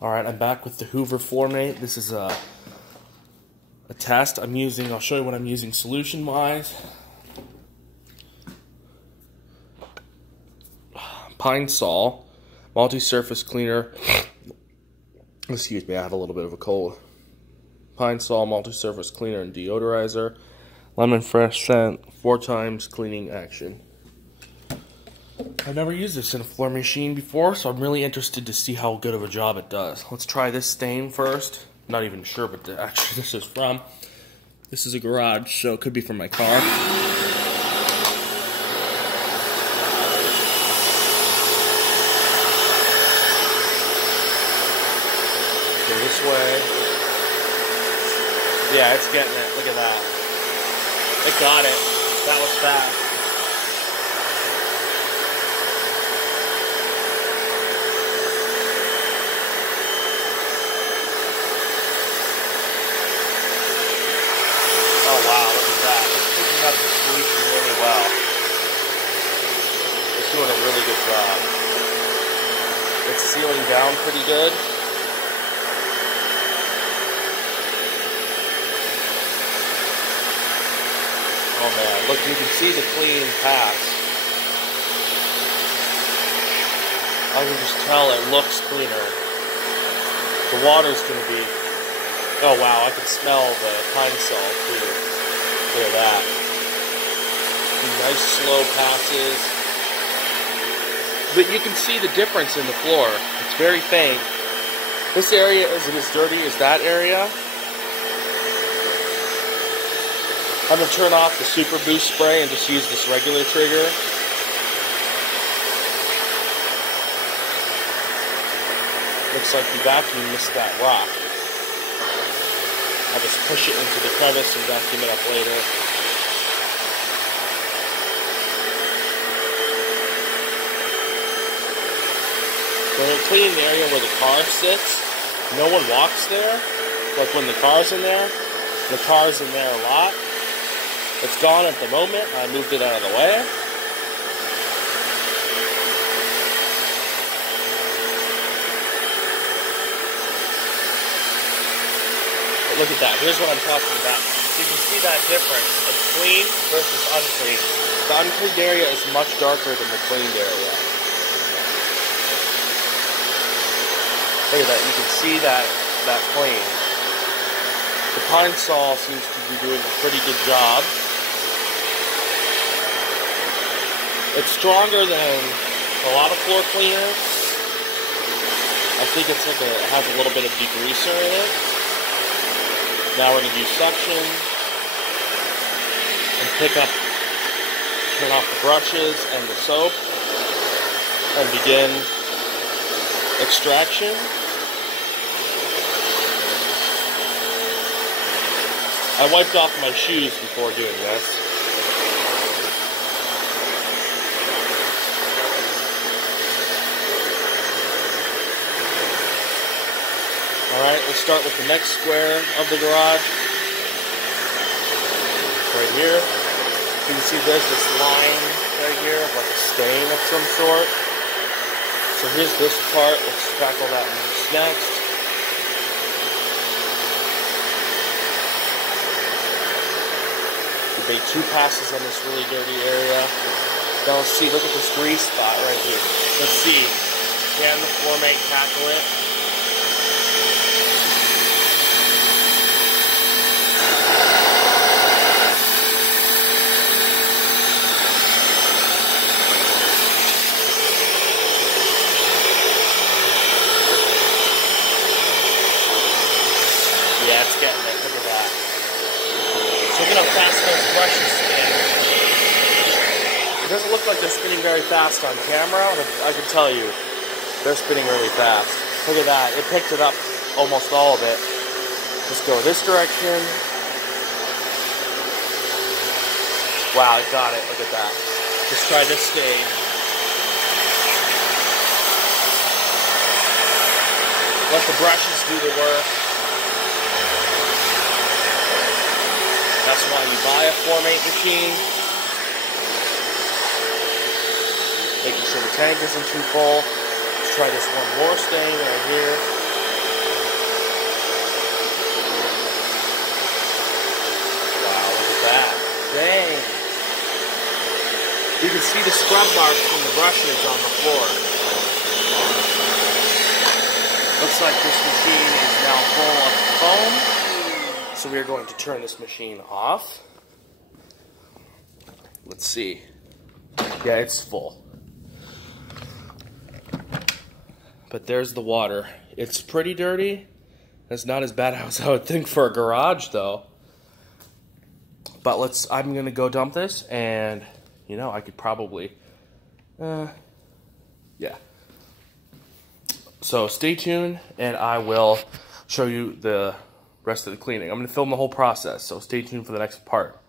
Alright, I'm back with the Hoover Floormate. This is a test I'm using. I'll show you what I'm using solution-wise. Pine Sol, multi-surface cleaner. Excuse me, I have a little bit of a cold. Pine Sol, multi-surface cleaner and deodorizer. Lemon fresh scent, 4 times cleaning action. I've never used this in a floor machine before, so I'm really interested to see how good of a job it does. Let's try this stain first. Not even sure what actually this is from. This is a garage, so it could be from my car. Go this way. Yeah, it's getting it. Look at that. It got it. That was fast. Oh wow, look at that. It's picking up the solution really well. It's doing a really good job. It's sealing down pretty good. Oh man, look, you can see the clean pass. I can just tell it looks cleaner. The water's going to be... Oh wow, I can smell the pine sol too. Look at that. Nice slow passes. But you can see the difference in the floor. It's very faint. This area isn't as dirty as that area. I'm going to turn off the Super Boost spray and just use this regular trigger. Looks like the vacuum missed that rock. I'll just push it into the crevice and vacuum it up later. When we're cleaning the area where the car sits, no one walks there. Like when the car's in there, the car's in there a lot. It's gone at the moment. I moved it out of the way. Look at that. Here's what I'm talking about. You can see that difference of clean versus unclean. The uncleaned area is much darker than the cleaned area. Look at that. You can see that clean. The Pine Sol seems to be doing a pretty good job. It's stronger than a lot of floor cleaners. I think it's like it has a little bit of degreaser in it. Now we're going to do suction and turn off the brushes and the soap and begin extraction. I wiped off my shoes before doing this. Alright, let's start with the next square of the garage. Right here. You can see there's this line right here of like a stain of some sort. So here's this part. Let's tackle that next. We made 2 passes on this really dirty area. Now let's see, look at this grease spot right here. Let's see. Can the Floormate tackle it? Yeah, it's getting it. Look at that. So look at how fast those brushes spin. It doesn't look like they're spinning very fast on camera, but I can tell you, they're spinning really fast. Look at that. It picked it up, almost all of it. Just go this direction. Wow, it got it. Look at that. Just try this stain. Let the brushes do the work. That's why you buy a Floormate machine. Making sure the tank isn't too full. Let's try this one more stain right here. can see the scrub marks from the brushes on the floor. Looks like this machine is now full of foam. So we are going to turn this machine off. Let's see. Yeah, it's full. But there's the water. It's pretty dirty. It's not as bad as I would think for a garage, though. But I'm gonna go dump this, and you know, I could probably, yeah. So stay tuned, and I will show you the rest of the cleaning. I'm gonna film the whole process, so stay tuned for the next part.